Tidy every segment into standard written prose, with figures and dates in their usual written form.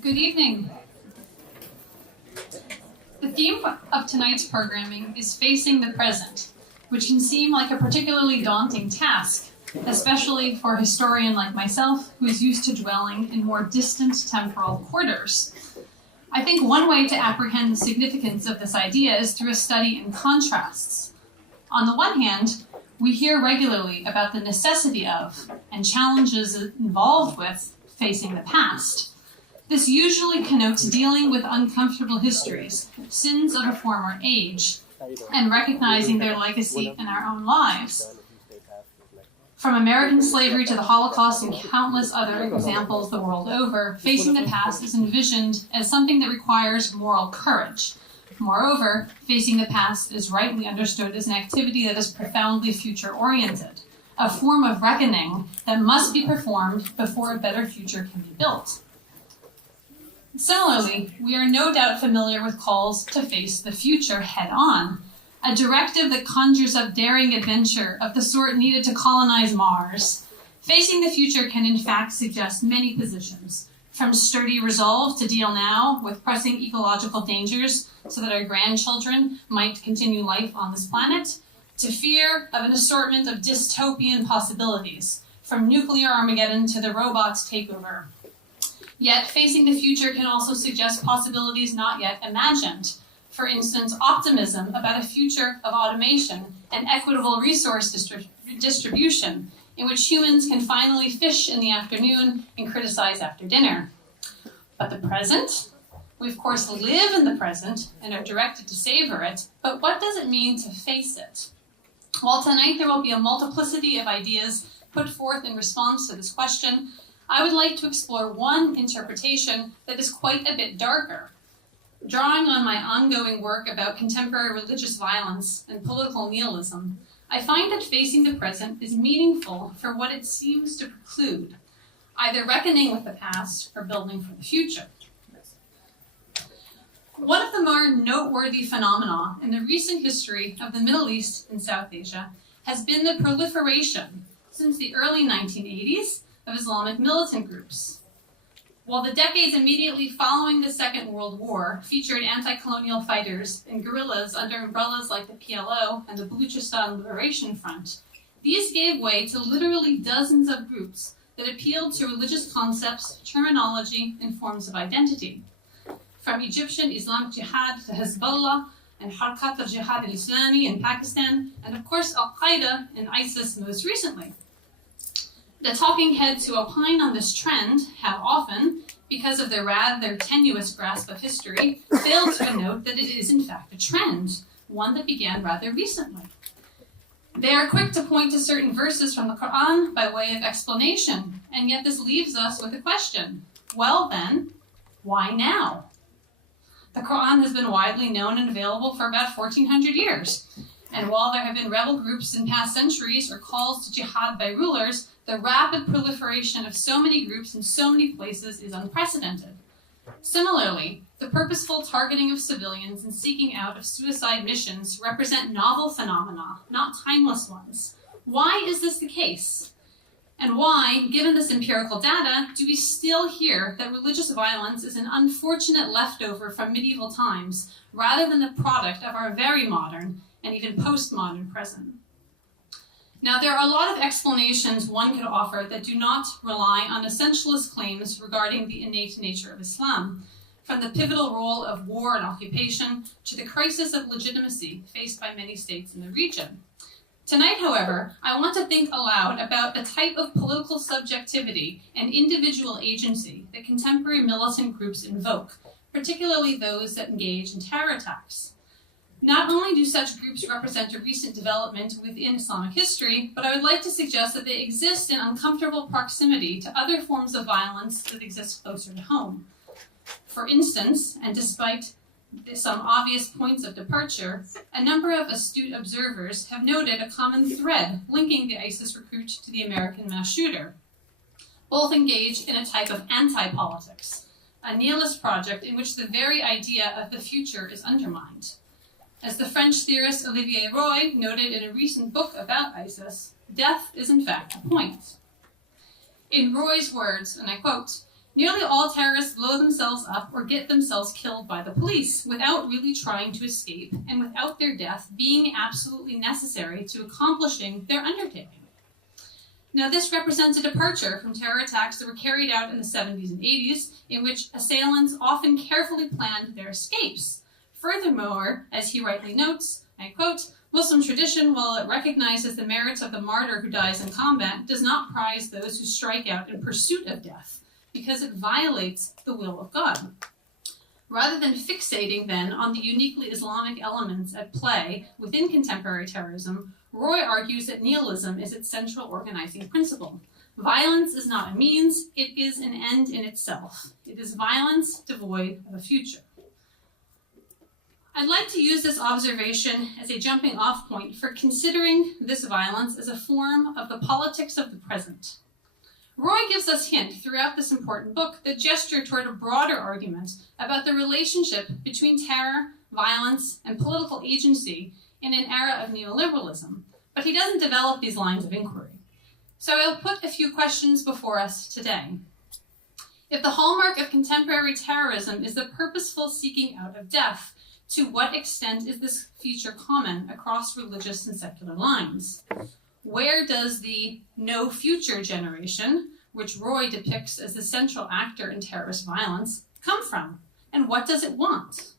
Good evening. The theme of tonight's programming is facing the present, which can seem like a particularly daunting task, especially for a historian like myself who is used to dwelling in more distant temporal quarters. I think one way to apprehend the significance of this idea is through a study in contrasts. On the one hand, we hear regularly about the necessity of and challenges involved with facing the past. This usually connotes dealing with uncomfortable histories, sins of a former age, and recognizing their legacy in our own lives. From American slavery to the Holocaust and countless other examples the world over, facing the past is envisioned as something that requires moral courage. Moreover, facing the past is rightly understood as an activity that is profoundly future-oriented, a form of reckoning that must be performed before a better future can be built. Similarly, we are no doubt familiar with calls to face the future head-on, a directive that conjures up daring adventure of the sort needed to colonize Mars. Facing the future can in fact suggest many positions, from sturdy resolve to deal now with pressing ecological dangers so that our grandchildren might continue life on this planet, to fear of an assortment of dystopian possibilities, from nuclear Armageddon to the robots' takeover. Yet, facing the future can also suggest possibilities not yet imagined. For instance, optimism about a future of automation and equitable resource distribution, in which humans can finally fish in the afternoon and criticize after dinner. But the present? We of course live in the present and are directed to savor it, but what does it mean to face it? While tonight there will be a multiplicity of ideas put forth in response to this question, I would like to explore one interpretation that is quite a bit darker. Drawing on my ongoing work about contemporary religious violence and political nihilism, I find that facing the present is meaningful for what it seems to preclude, either reckoning with the past or building for the future. One of the more noteworthy phenomena in the recent history of the Middle East and South Asia has been the proliferation, since the early 1980s, of Islamic militant groups. While the decades immediately following the Second World War featured anti-colonial fighters and guerrillas under umbrellas like the PLO and the Baluchistan Liberation Front, these gave way to literally dozens of groups that appealed to religious concepts, terminology, and forms of identity. From Egyptian Islamic Jihad to Hezbollah and Harkat al-Jihad al-Islami in Pakistan, and of course Al-Qaeda and ISIS most recently. The talking heads who opine on this trend have often, because of their rather tenuous grasp of history, failed to note that it is in fact a trend, one that began rather recently. They are quick to point to certain verses from the Quran by way of explanation, and yet this leaves us with a question. Well then, why now? The Quran has been widely known and available for about 1400 years, and while there have been rebel groups in past centuries or calls to jihad by rulers, the rapid proliferation of so many groups in so many places is unprecedented. Similarly, the purposeful targeting of civilians and seeking out of suicide missions represent novel phenomena, not timeless ones. Why is this the case? And why, given this empirical data, do we still hear that religious violence is an unfortunate leftover from medieval times, rather than the product of our very modern and even postmodern present? Now, there are a lot of explanations one could offer that do not rely on essentialist claims regarding the innate nature of Islam, from the pivotal role of war and occupation to the crisis of legitimacy faced by many states in the region. Tonight, however, I want to think aloud about the type of political subjectivity and individual agency that contemporary militant groups invoke, particularly those that engage in terror attacks. Not only do such groups represent a recent development within Islamic history, but I would like to suggest that they exist in uncomfortable proximity to other forms of violence that exist closer to home. For instance, and despite some obvious points of departure, a number of astute observers have noted a common thread linking the ISIS recruit to the American mass shooter. Both engage in a type of anti-politics, a nihilist project in which the very idea of the future is undermined. As the French theorist Olivier Roy noted in a recent book about ISIS, death is in fact the point. In Roy's words, and I quote, "Nearly all terrorists blow themselves up or get themselves killed by the police without really trying to escape and without their death being absolutely necessary to accomplishing their undertaking." Now, this represents a departure from terror attacks that were carried out in the 70s and 80s, in which assailants often carefully planned their escapes. Furthermore, as he rightly notes, I quote, "Muslim tradition, while it recognizes the merits of the martyr who dies in combat, does not prize those who strike out in pursuit of death, because it violates the will of God." Rather than fixating, then, on the uniquely Islamic elements at play within contemporary terrorism, Roy argues that nihilism is its central organizing principle. Violence is not a means, it is an end in itself. It is violence devoid of a future. I'd like to use this observation as a jumping off point for considering this violence as a form of the politics of the present. Roy gives us hint throughout this important book that gesture toward a broader argument about the relationship between terror, violence, and political agency in an era of neoliberalism, but he doesn't develop these lines of inquiry. So I'll put a few questions before us today. If the hallmark of contemporary terrorism is the purposeful seeking out of death, to what extent is this feature common across religious and secular lines? Where does the no future generation, which Roy depicts as the central actor in terrorist violence, come from? And what does it want?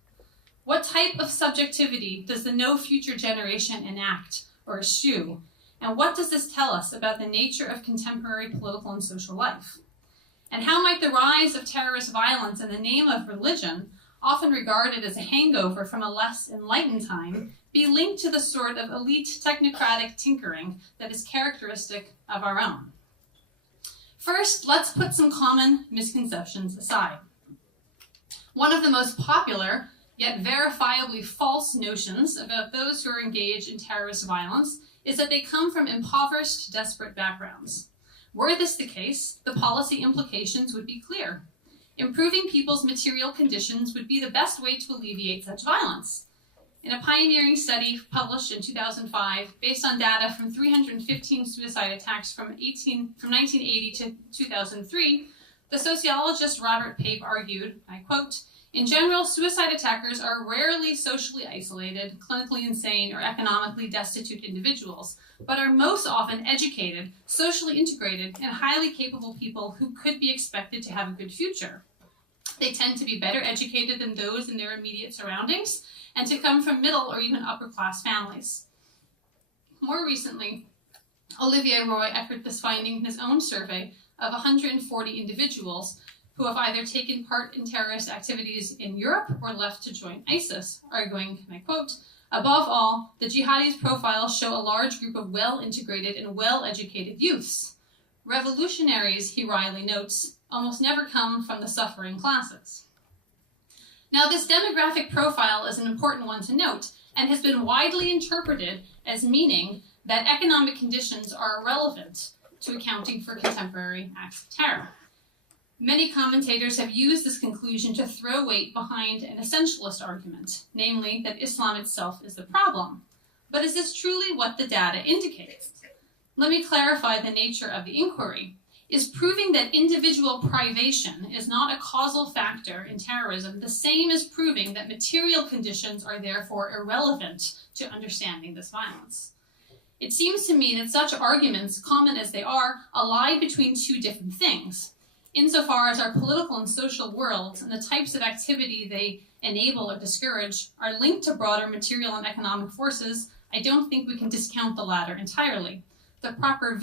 What type of subjectivity does the no future generation enact or eschew? And what does this tell us about the nature of contemporary political and social life? And how might the rise of terrorist violence in the name of religion, often regarded as a hangover from a less enlightened time, be linked to the sort of elite technocratic tinkering that is characteristic of our own? First, let's put some common misconceptions aside. One of the most popular, yet verifiably false notions about those who are engaged in terrorist violence is that they come from impoverished, desperate backgrounds. Were this the case, the policy implications would be clear. Improving people's material conditions would be the best way to alleviate such violence. In a pioneering study published in 2005, based on data from 315 suicide attacks from 1980 to 2003, the sociologist Robert Pape argued, I quote, "In general, suicide attackers are rarely socially isolated, clinically insane, or economically destitute individuals, but are most often educated, socially integrated, and highly capable people who could be expected to have a good future. They tend to be better educated than those in their immediate surroundings, and to come from middle or even upper class families." More recently, Olivier Roy echoed this finding in his own survey of 140 individuals who have either taken part in terrorist activities in Europe or left to join ISIS, arguing, and I quote, "Above all, the jihadis' profiles show a large group of well-integrated and well-educated youths. Revolutionaries," he wryly notes, "almost never come from the suffering classes." Now, this demographic profile is an important one to note and has been widely interpreted as meaning that economic conditions are irrelevant to accounting for contemporary acts of terror. Many commentators have used this conclusion to throw weight behind an essentialist argument, namely that Islam itself is the problem. But is this truly what the data indicates? Let me clarify the nature of the inquiry. Is proving that individual privation is not a causal factor in terrorism the same as proving that material conditions are therefore irrelevant to understanding this violence? It seems to me that such arguments, common as they are, lie between two different things. Insofar as our political and social worlds and the types of activity they enable or discourage are linked to broader material and economic forces, I don't think we can discount the latter entirely. The proper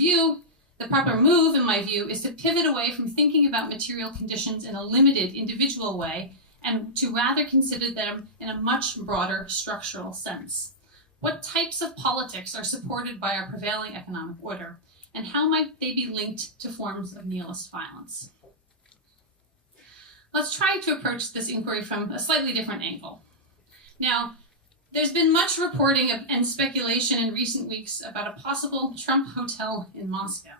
move, in my view, is to pivot away from thinking about material conditions in a limited, individual way, and to rather consider them in a much broader structural sense. What types of politics are supported by our prevailing economic order, and how might they be linked to forms of nihilist violence? Let's try to approach this inquiry from a slightly different angle. Now, there's been much reporting and speculation in recent weeks about a possible Trump hotel in Moscow.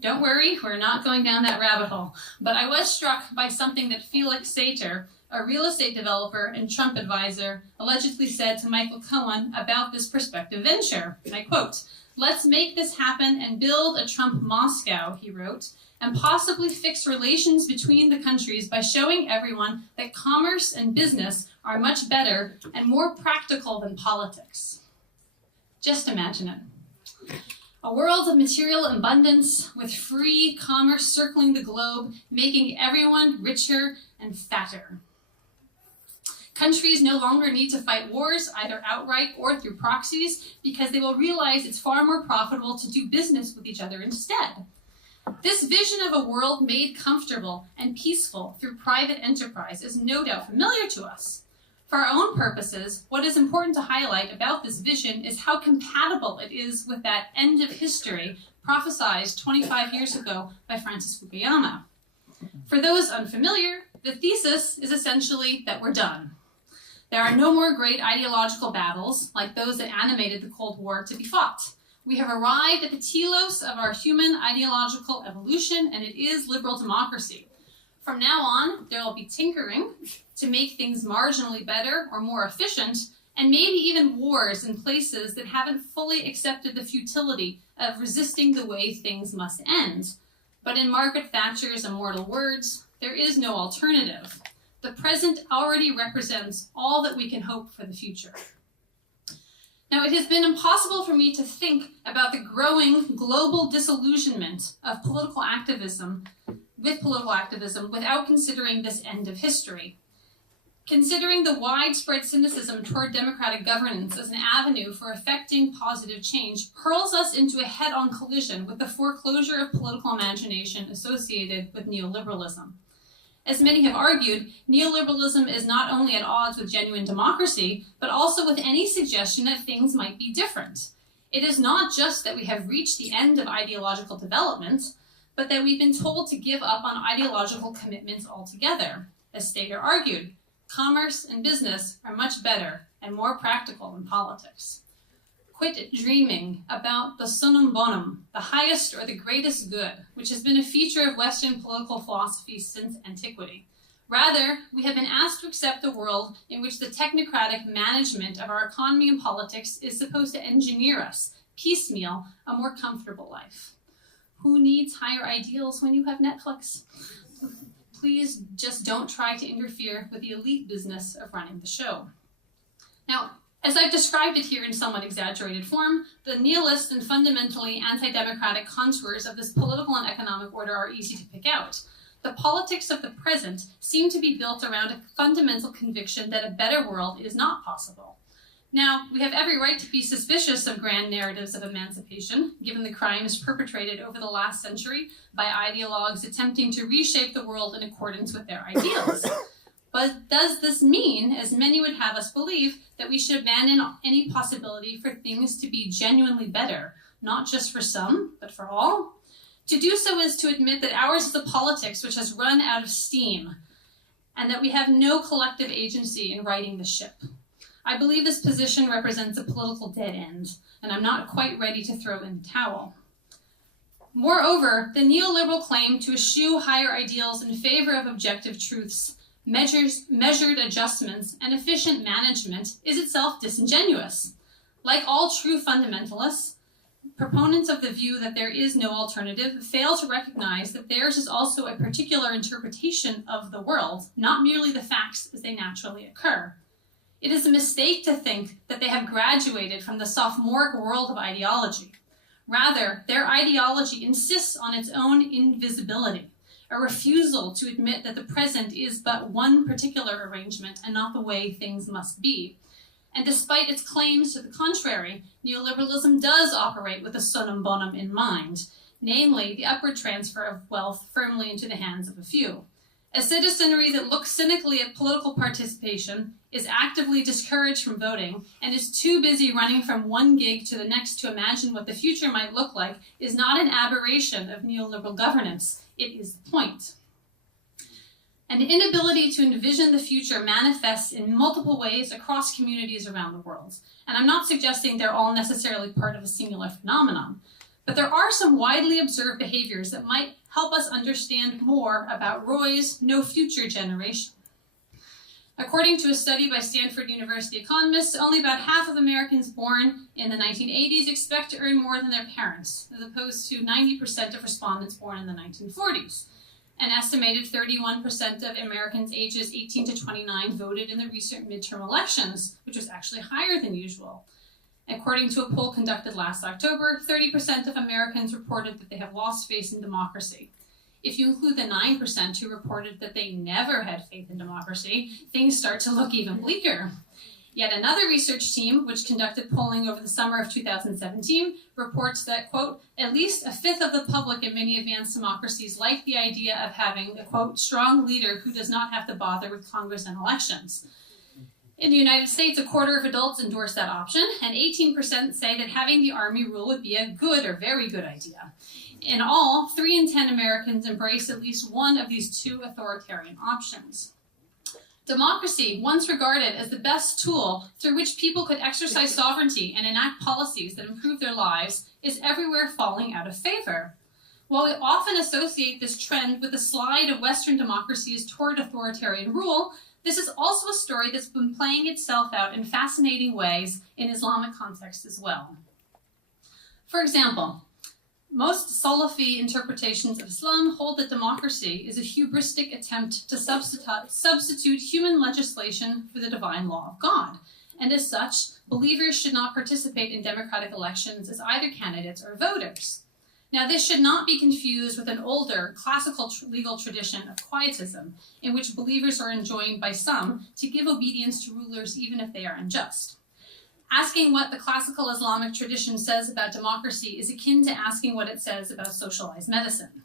Don't worry, we're not going down that rabbit hole, but I was struck by something that Felix Sater, a real estate developer and Trump advisor, allegedly said to Michael Cohen about this prospective venture, and I quote, "Let's make this happen and build a Trump Moscow," he wrote, "and possibly fix relations between the countries by showing everyone that commerce and business are much better and more practical than politics." Just imagine it. A world of material abundance with free commerce circling the globe, making everyone richer and fatter. Countries no longer need to fight wars, either outright or through proxies, because they will realize it's far more profitable to do business with each other instead. This vision of a world made comfortable and peaceful through private enterprise is no doubt familiar to us. For our own purposes, what is important to highlight about this vision is how compatible it is with that end of history prophesied 25 years ago by Francis Fukuyama. For those unfamiliar, the thesis is essentially that we're done. There are no more great ideological battles like those that animated the Cold War to be fought. We have arrived at the telos of our human ideological evolution, and it is liberal democracy. From now on, there will be tinkering to make things marginally better or more efficient, and maybe even wars in places that haven't fully accepted the futility of resisting the way things must end. But in Margaret Thatcher's immortal words, there is no alternative. The present already represents all that we can hope for the future. Now, it has been impossible for me to think about the growing global disillusionment of political activism without considering this end of history. Considering the widespread cynicism toward democratic governance as an avenue for effecting positive change hurls us into a head-on collision with the foreclosure of political imagination associated with neoliberalism. As many have argued, neoliberalism is not only at odds with genuine democracy, but also with any suggestion that things might be different. It is not just that we have reached the end of ideological development, but that we've been told to give up on ideological commitments altogether. As Schneider argued, commerce and business are much better and more practical than politics. Quit dreaming about the summum bonum, the highest or the greatest good, which has been a feature of Western political philosophy since antiquity. Rather, we have been asked to accept a world in which the technocratic management of our economy and politics is supposed to engineer us, piecemeal, a more comfortable life. Who needs higher ideals when you have Netflix? Please just don't try to interfere with the elite business of running the show. Now, as I've described it here in somewhat exaggerated form, the nihilist and fundamentally anti-democratic contours of this political and economic order are easy to pick out. The politics of the present seem to be built around a fundamental conviction that a better world is not possible. Now, we have every right to be suspicious of grand narratives of emancipation, given the crimes perpetrated over the last century by ideologues attempting to reshape the world in accordance with their ideals. But does this mean, as many would have us believe, that we should abandon any possibility for things to be genuinely better, not just for some, but for all? To do so is to admit that ours is a politics which has run out of steam, and that we have no collective agency in righting the ship. I believe this position represents a political dead end, and I'm not quite ready to throw in the towel. Moreover, the neoliberal claim to eschew higher ideals in favor of objective truths, measured adjustments, and efficient management is itself disingenuous. Like all true fundamentalists, proponents of the view that there is no alternative fail to recognize that theirs is also a particular interpretation of the world, not merely the facts as they naturally occur. It is a mistake to think that they have graduated from the sophomoric world of ideology. Rather, their ideology insists on its own invisibility, a refusal to admit that the present is but one particular arrangement and not the way things must be. And despite its claims to the contrary, neoliberalism does operate with a summum bonum in mind, namely the upward transfer of wealth firmly into the hands of a few. A citizenry that looks cynically at political participation, is actively discouraged from voting, and is too busy running from one gig to the next to imagine what the future might look like, is not an aberration of neoliberal governance. It is the point. An inability to envision the future manifests in multiple ways across communities around the world. And I'm not suggesting they're all necessarily part of a singular phenomenon, but there are some widely observed behaviors that might help us understand more about Roy's no future generation. According to a study by Stanford University economists, only about half of Americans born in the 1980s expect to earn more than their parents, as opposed to 90% of respondents born in the 1940s. An estimated 31% of Americans ages 18 to 29 voted in the recent midterm elections, which was actually higher than usual. According to a poll conducted last October, 30% of Americans reported that they have lost faith in democracy. If you include the 9% who reported that they never had faith in democracy, things start to look even bleaker. Yet another research team, which conducted polling over the summer of 2017, reports that, quote, at least a fifth of the public in many advanced democracies like the idea of having a, quote, strong leader who does not have to bother with Congress and elections. In the United States, a quarter of adults endorse that option, and 18% say that having the army rule would be a good or very good idea. In all, 3 in 10 Americans embrace at least one of these two authoritarian options. Democracy, once regarded as the best tool through which people could exercise sovereignty and enact policies that improve their lives, is everywhere falling out of favor. While we often associate this trend with the slide of Western democracies toward authoritarian rule, this is also a story that's been playing itself out in fascinating ways in Islamic context as well. For example, most Salafi interpretations of Islam hold that democracy is a hubristic attempt to substitute human legislation for the divine law of God, and as such, believers should not participate in democratic elections as either candidates or voters. Now, this should not be confused with an older, classical legal tradition of quietism, in which believers are enjoined by some to give obedience to rulers even if they are unjust. Asking what the classical Islamic tradition says about democracy is akin to asking what it says about socialized medicine.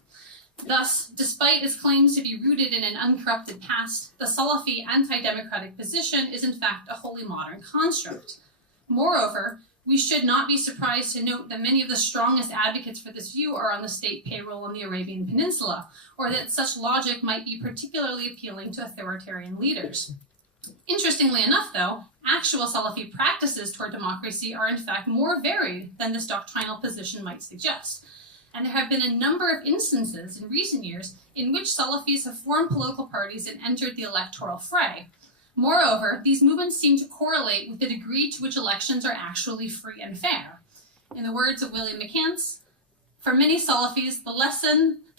Thus, despite its claims to be rooted in an uncorrupted past, the Salafi anti-democratic position is in fact a wholly modern construct. Moreover, we should not be surprised to note that many of the strongest advocates for this view are on the state payroll in the Arabian Peninsula, or that such logic might be particularly appealing to authoritarian leaders. Interestingly enough, though, actual Salafi practices toward democracy are in fact more varied than this doctrinal position might suggest. And there have been a number of instances in recent years in which Salafis have formed political parties and entered the electoral fray. Moreover, these movements seem to correlate with the degree to which elections are actually free and fair. In the words of William McCants, for many Salafis, the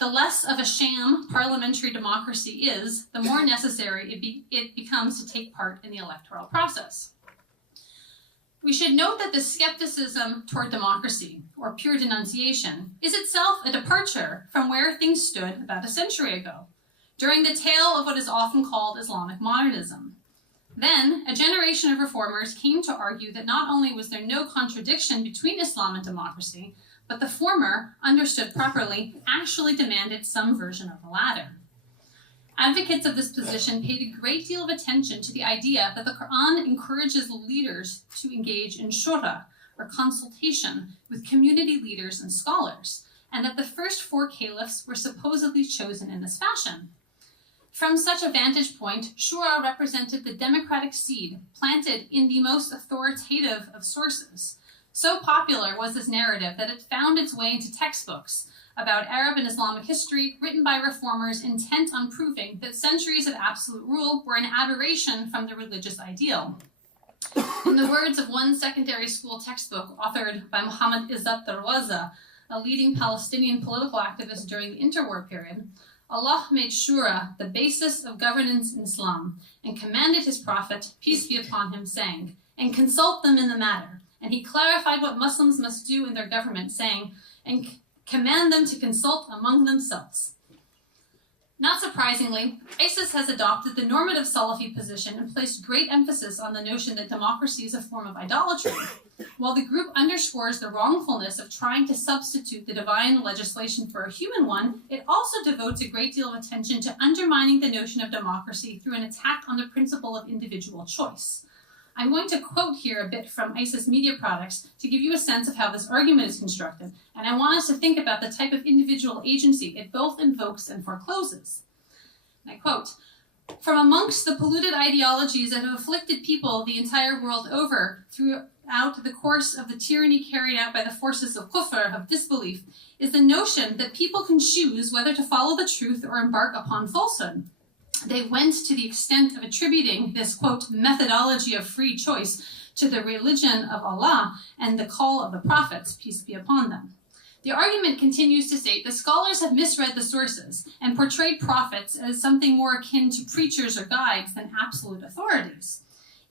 less of a sham parliamentary democracy is, the more necessary it becomes to take part in the electoral process. We should note that the skepticism toward democracy, or pure denunciation, is itself a departure from where things stood about a century ago, during the tail of what is often called Islamic modernism. Then, a generation of reformers came to argue that not only was there no contradiction between Islam and democracy, but the former, understood properly, actually demanded some version of the latter. Advocates of this position paid a great deal of attention to the idea that the Quran encourages leaders to engage in shura, or consultation, with community leaders and scholars, and that the first 4 caliphs were supposedly chosen in this fashion. From such a vantage point, shura represented the democratic seed planted in the most authoritative of sources. So popular was this narrative that it found its way into textbooks about Arab and Islamic history written by reformers intent on proving that centuries of absolute rule were an aberration from the religious ideal. In the words of one secondary school textbook authored by Muhammad Izzat Darwaza, a leading Palestinian political activist during the interwar period, Allah made shura the basis of governance in Islam and commanded his prophet, peace be upon him, saying, and consult them in the matter. And he clarified what Muslims must do in their government, saying, and command them to consult among themselves. Not surprisingly, ISIS has adopted the normative Salafi position and placed great emphasis on the notion that democracy is a form of idolatry. While the group underscores the wrongfulness of trying to substitute the divine legislation for a human one, it also devotes a great deal of attention to undermining the notion of democracy through an attack on the principle of individual choice. I'm going to quote here a bit from ISIS media products to give you a sense of how this argument is constructed, and I want us to think about the type of individual agency it both invokes and forecloses. And I quote, from amongst the polluted ideologies that have afflicted people the entire world over throughout the course of the tyranny carried out by the forces of kufr, of disbelief, is the notion that people can choose whether to follow the truth or embark upon falsehood. They went to the extent of attributing this, quote, methodology of free choice to the religion of Allah and the call of the prophets, peace be upon them. The argument continues to state that scholars have misread the sources and portrayed prophets as something more akin to preachers or guides than absolute authorities.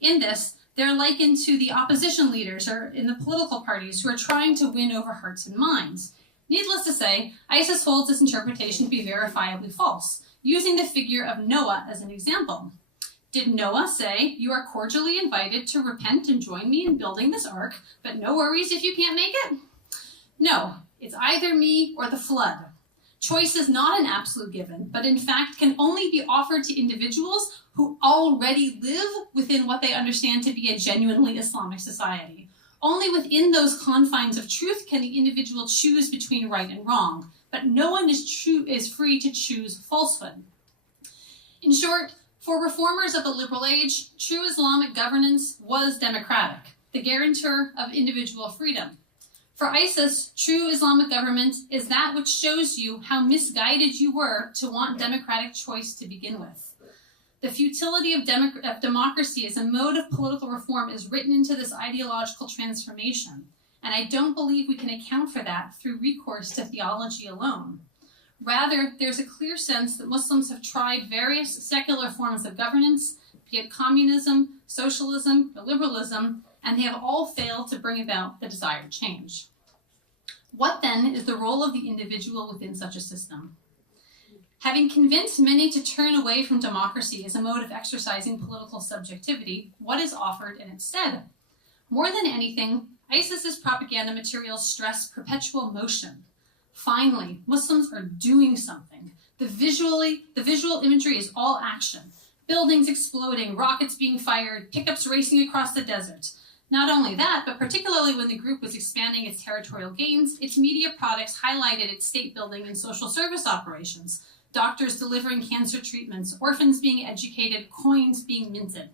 In this, they're likened to the opposition leaders or in the political parties who are trying to win over hearts and minds. Needless to say, ISIS holds this interpretation to be verifiably false, using the figure of Noah as an example. Did Noah say, "You are cordially invited to repent and join me in building this ark, but no worries if you can't make it"? No, it's either me or the flood. Choice is not an absolute given, but in fact can only be offered to individuals who already live within what they understand to be a genuinely Islamic society. Only within those confines of truth can the individual choose between right and wrong, but no one is free to choose falsehood. In short, for reformers of the liberal age, true Islamic governance was democratic, the guarantor of individual freedom. For ISIS, true Islamic government is that which shows you how misguided you were to want democratic choice to begin with. The futility of democracy as a mode of political reform is written into this ideological transformation, and I don't believe we can account for that through recourse to theology alone. Rather, there's a clear sense that Muslims have tried various secular forms of governance, be it communism, socialism, or liberalism, and they have all failed to bring about the desired change. What then is the role of the individual within such a system? Having convinced many to turn away from democracy as a mode of exercising political subjectivity, what is offered in its stead? More than anything, ISIS's propaganda materials stress perpetual motion. Finally, Muslims are doing something. The visual imagery is all action. Buildings exploding, rockets being fired, pickups racing across the desert. Not only that, but particularly when the group was expanding its territorial gains, its media products highlighted its state building and social service operations. Doctors delivering cancer treatments, orphans being educated, coins being minted.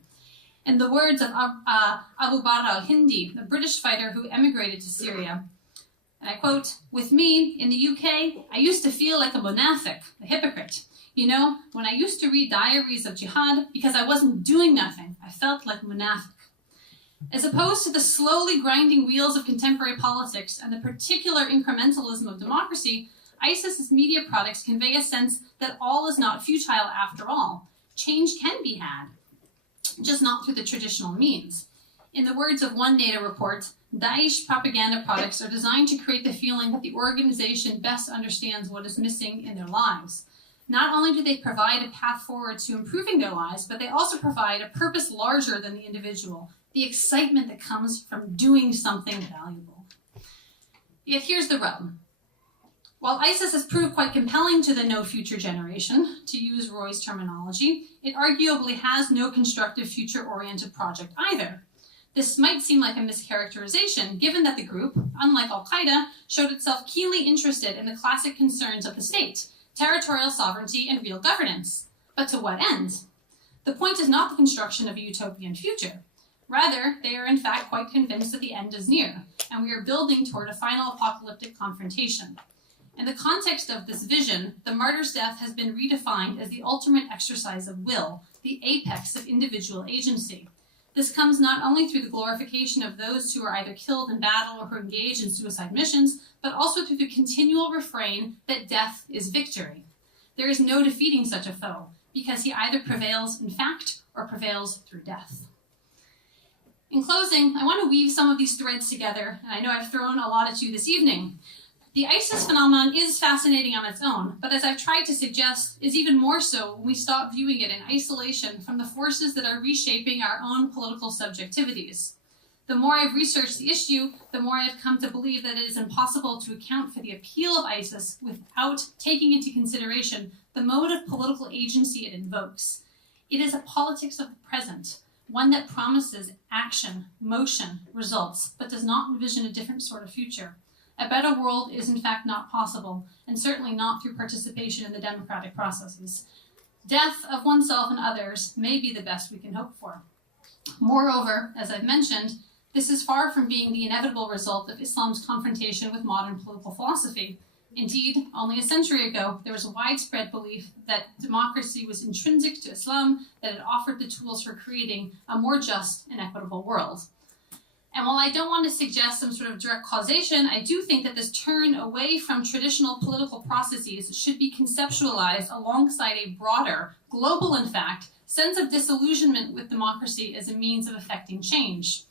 In the words of Abu Bakr al-Hindi, the British fighter who emigrated to Syria, and I quote, "With me, in the UK, I used to feel like a munafiq, a hypocrite. You know, when I used to read diaries of jihad, because I wasn't doing nothing, I felt like munafiq." As opposed to the slowly grinding wheels of contemporary politics and the particular incrementalism of democracy, ISIS's media products convey a sense that all is not futile after all. Change can be had, just not through the traditional means. In the words of one NATO report, Daesh propaganda products are designed to create the feeling that the organization best understands what is missing in their lives. Not only do they provide a path forward to improving their lives, but they also provide a purpose larger than the individual, the excitement that comes from doing something valuable. Yet here's the rub. While ISIS has proved quite compelling to the no future generation, to use Roy's terminology, it arguably has no constructive future-oriented project either. This might seem like a mischaracterization, given that the group, unlike Al-Qaeda, showed itself keenly interested in the classic concerns of the state, territorial sovereignty and real governance. But to what end? The point is not the construction of a utopian future. Rather, they are in fact quite convinced that the end is near, and we are building toward a final apocalyptic confrontation. In the context of this vision, the martyr's death has been redefined as the ultimate exercise of will, the apex of individual agency. This comes not only through the glorification of those who are either killed in battle or who engage in suicide missions, but also through the continual refrain that death is victory. There is no defeating such a foe, because he either prevails in fact or prevails through death. In closing, I want to weave some of these threads together, and I know I've thrown a lot at you this evening. The ISIS phenomenon is fascinating on its own, but as I've tried to suggest, is even more so when we stop viewing it in isolation from the forces that are reshaping our own political subjectivities. The more I've researched the issue, the more I've come to believe that it is impossible to account for the appeal of ISIS without taking into consideration the mode of political agency it invokes. It is a politics of the present, one that promises action, motion, results, but does not envision a different sort of future. A better world is in fact not possible, and certainly not through participation in the democratic processes. Death of oneself and others may be the best we can hope for. Moreover, as I've mentioned, this is far from being the inevitable result of Islam's confrontation with modern political philosophy. Indeed, only a century ago, there was a widespread belief that democracy was intrinsic to Islam, that it offered the tools for creating a more just and equitable world. And while I don't want to suggest some sort of direct causation, I do think that this turn away from traditional political processes should be conceptualized alongside a broader, global in fact, sense of disillusionment with democracy as a means of effecting change.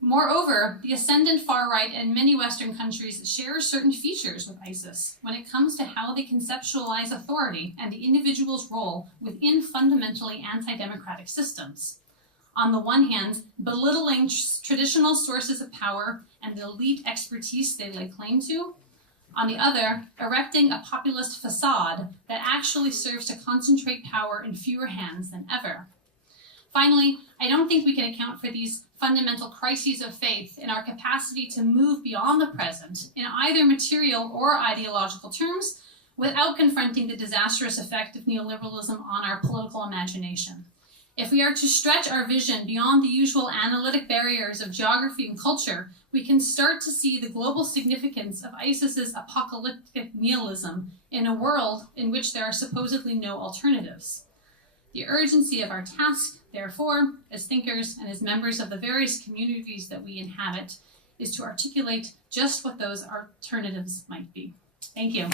Moreover, the ascendant far right in many Western countries share certain features with ISIS when it comes to how they conceptualize authority and the individual's role within fundamentally anti-democratic systems. On the one hand, belittling traditional sources of power and the elite expertise they lay claim to. On the other, erecting a populist facade that actually serves to concentrate power in fewer hands than ever. Finally, I don't think we can account for these fundamental crises of faith in our capacity to move beyond the present in either material or ideological terms without confronting the disastrous effect of neoliberalism on our political imagination. If we are to stretch our vision beyond the usual analytic barriers of geography and culture, we can start to see the global significance of ISIS's apocalyptic nihilism in a world in which there are supposedly no alternatives. The urgency of our task, therefore, as thinkers and as members of the various communities that we inhabit, is to articulate just what those alternatives might be. Thank you.